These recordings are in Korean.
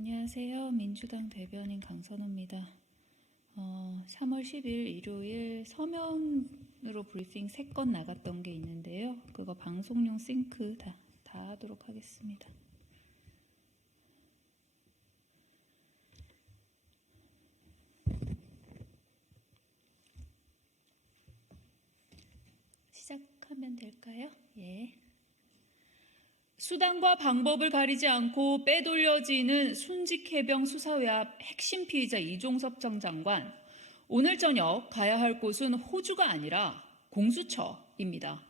안녕하세요. 민주당 대변인 강선우입니다. 3월 10일 일요일 서면으로 브리핑 3건 나갔던 게 있는데요. 그거 방송용 싱크 다 하도록 하겠습니다. 시작하면 될까요? 예. 수단과 방법을 가리지 않고 빼돌려지는 순직해병 수사외압 핵심 피의자 이종섭 전 장관. 오늘 저녁 가야 할 곳은 호주가 아니라 공수처입니다.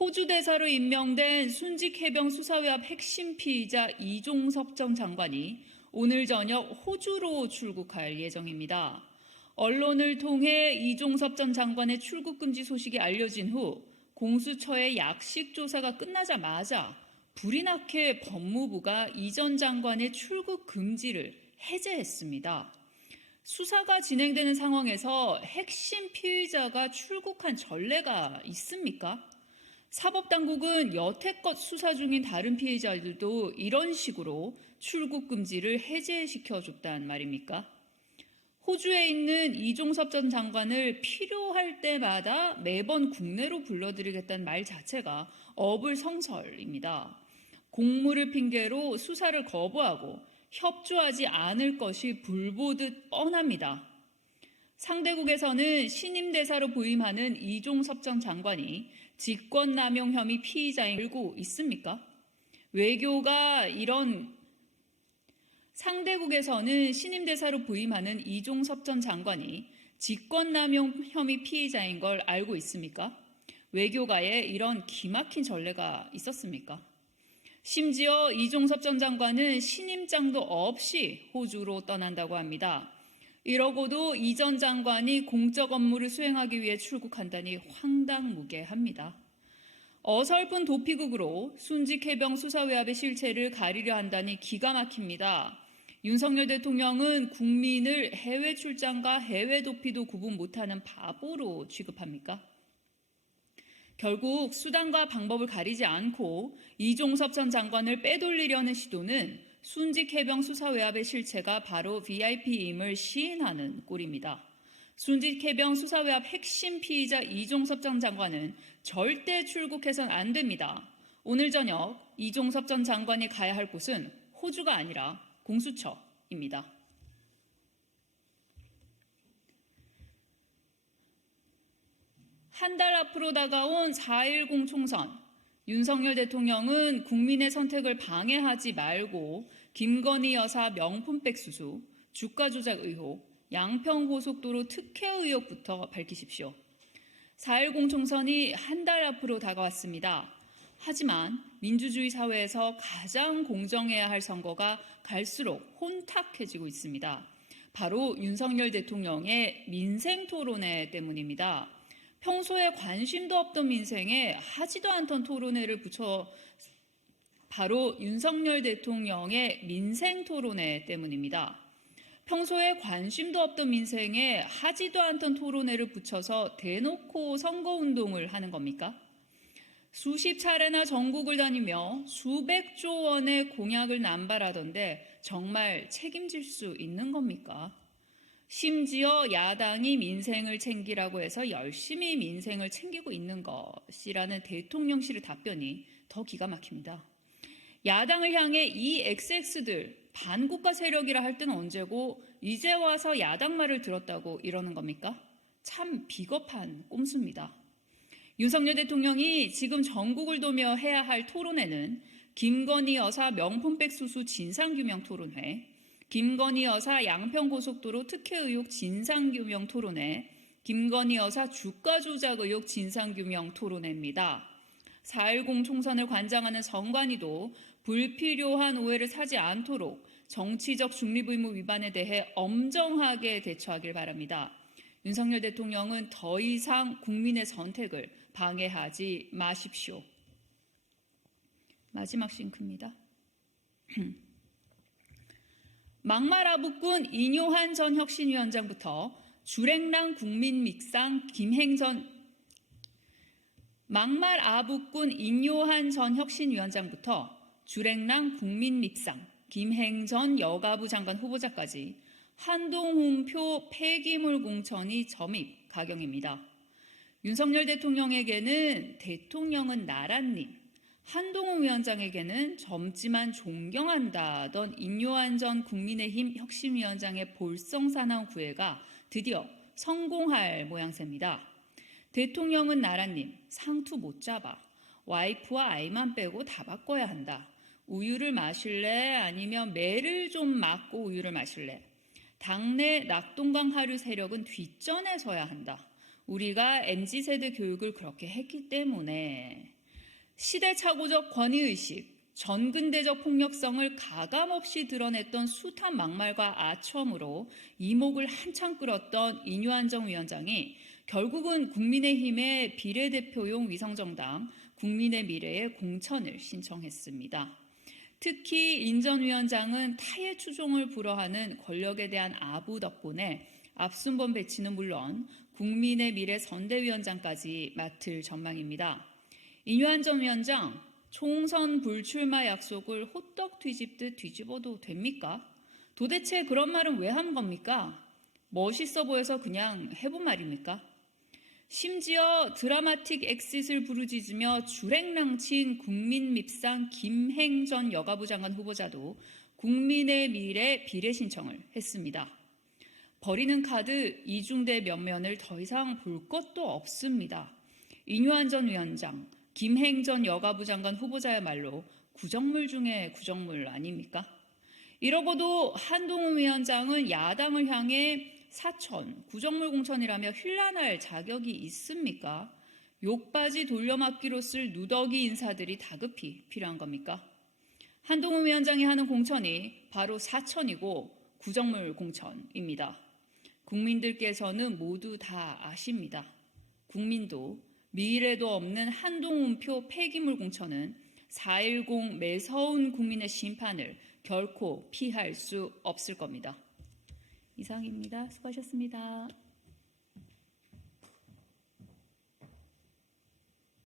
호주 대사로 임명된 순직해병 수사외압 핵심 피의자 이종섭 전 장관이 오늘 저녁 호주로 출국할 예정입니다. 언론을 통해 이종섭 전 장관의 출국 금지 소식이 알려진 후 공수처의 약식 조사가 끝나자마자 불이 나게 법무부가 이 전 장관의 출국 금지를 해제했습니다. 수사가 진행되는 상황에서 핵심 피의자가 출국한 전례가 있습니까? 사법당국은 여태껏 수사 중인 다른 피의자들도 이런 식으로 출국 금지를 해제시켜줬단 말입니까? 호주에 있는 이종섭 전 장관을 필요할 때마다 매번 국내로 불러들이겠다는 말 자체가 어불성설입니다. 공무를 핑계로 수사를 거부하고 협조하지 않을 것이 불보듯 뻔합니다. 상대국에서는 신임 대사로 부임하는 이종섭 전 장관이 직권남용 혐의 피의자인 걸 알고 있습니까? 상대국에서는 신임 대사로 부임하는 이종섭 전 장관이 직권남용 혐의 피의자인 걸 알고 있습니까? 외교가에 이런 기막힌 전례가 있었습니까? 심지어 이종섭 전 장관은 신임장도 없이 호주로 떠난다고 합니다. 이러고도 이 전 장관이 공적 업무를 수행하기 위해 출국한다니 황당무계합니다. 어설픈 도피국으로 순직해병 수사외압의 실체를 가리려 한다니 기가 막힙니다. 윤석열 대통령은 국민을 해외 출장과 해외 도피도 구분 못하는 바보로 취급합니까? 결국 수단과 방법을 가리지 않고 이종섭 전 장관을 빼돌리려는 시도는 순직해병 수사외압의 실체가 바로 VIP임을 시인하는 꼴입니다. 순직해병 수사외압 핵심 피의자 이종섭 전 장관은 절대 출국해선 안 됩니다. 오늘 저녁 이종섭 전 장관이 가야 할 곳은 호주가 아니라 공수처입니다. 한 달 앞으로 다가온 4.10 총선, 윤석열 대통령은 국민의 선택을 방해하지 말고 김건희 여사 명품백 수수, 주가 조작 의혹, 양평고속도로 특혜 의혹부터 밝히십시오. 4.10 총선이 한 달 앞으로 다가왔습니다. 하지만 민주주의 사회에서 가장 공정해야 할 선거가 갈수록 혼탁해지고 있습니다. 바로 윤석열 대통령의 민생 토론회 때문입니다. 평소에 관심도 없던 민생에 하지도 않던 토론회를 붙여 바로 윤석열 대통령의 민생 토론회 때문입니다. 평소에 관심도 없던 민생에 하지도 않던 토론회를 붙여서 대놓고 선거운동을 하는 겁니까? 수십 차례나 전국을 다니며 수백조 원의 공약을 남발하던데 정말 책임질 수 있는 겁니까? 심지어 야당이 민생을 챙기라고 해서 열심히 민생을 챙기고 있는 것이라는 대통령실의 답변이 더 기가 막힙니다. 야당을 향해 이 XX들 반국가 세력이라 할 때는 언제고 이제 와서 야당 말을 들었다고 이러는 겁니까? 참 비겁한 꼼수입니다. 윤석열 대통령이 지금 전국을 도며 해야 할 토론회는 김건희 여사 명품백 수수 진상규명 토론회, 김건희 여사 양평고속도로 특혜 의혹 진상규명 토론회, 김건희 여사 주가 조작 의혹 진상규명 토론회입니다. 4.10 총선을 관장하는 선관위도 불필요한 오해를 사지 않도록 정치적 중립의무 위반에 대해 엄정하게 대처하길 바랍니다. 윤석열 대통령은 더 이상 국민의 선택을 방해하지 마십시오. 마지막 싱크입니다. 막말 아부꾼 인효한 전 혁신위원장부터 주랭랑 국민믹상 막말 아부꾼 인효한 전 혁신위원장부터 주랭랑 국민믹상 김행전 여가부 장관 후보자까지 한동훈표 폐기물 공천이 점입 가경입니다. 윤석열 대통령에게는 대통령은 나라님, 한동훈 위원장에게는 젊지만 존경한다던 인요한 전 국민의힘 혁신위원장의 볼성사나운 구애가 드디어 성공할 모양새입니다. 대통령은 나라님, 상투 못 잡아. 와이프와 아이만 빼고 다 바꿔야 한다. 우유를 마실래? 아니면 매를 좀 맞고 우유를 마실래? 당내 낙동강 하류 세력은 뒷전에 서야 한다. 우리가 MZ세대 교육을 그렇게 했기 때문에 시대착오적 권위의식, 전근대적 폭력성을 가감없이 드러냈던 숱한 막말과 아첨으로 이목을 한참 끌었던 인요한정 위원장이 결국은 국민의힘의 비례대표용 위성정당 국민의 미래에 공천을 신청했습니다. 특히 인 전 위원장은 타의 추종을 불허하는 권력에 대한 아부 덕분에 앞순번 배치는 물론 국민의 미래 선대위원장까지 맡을 전망입니다. 인요한 전 위원장, 총선 불출마 약속을 호떡 뒤집듯 뒤집어도 됩니까? 도대체 그런 말은 왜 한 겁니까? 멋있어 보여서 그냥 해본 말입니까? 심지어 드라마틱 엑싯을 부르짖으며 주랭랑친 국민 밉상 김행전 여가부 장관 후보자도 국민의 미래 비례 신청을 했습니다. 버리는 카드 이중대 면면을 더 이상 볼 것도 없습니다. 인요한 전 위원장, 김행전 여가부 장관 후보자야말로 구정물 중에 구정물 아닙니까? 이러고도 한동훈 위원장은 야당을 향해 사천, 구정물 공천이라며 힐난할 자격이 있습니까? 욕바지 돌려막기로 쓸 누더기 인사들이 다급히 필요한 겁니까? 한동훈 위원장이 하는 공천이 바로 사천이고 구정물 공천입니다. 국민들께서는 모두 다 아십니다. 국민도 미래도 없는 한동훈표 폐기물 공천은 4.10 매서운 국민의 심판을 결코 피할 수 없을 겁니다. 이상입니다. 수고하셨습니다.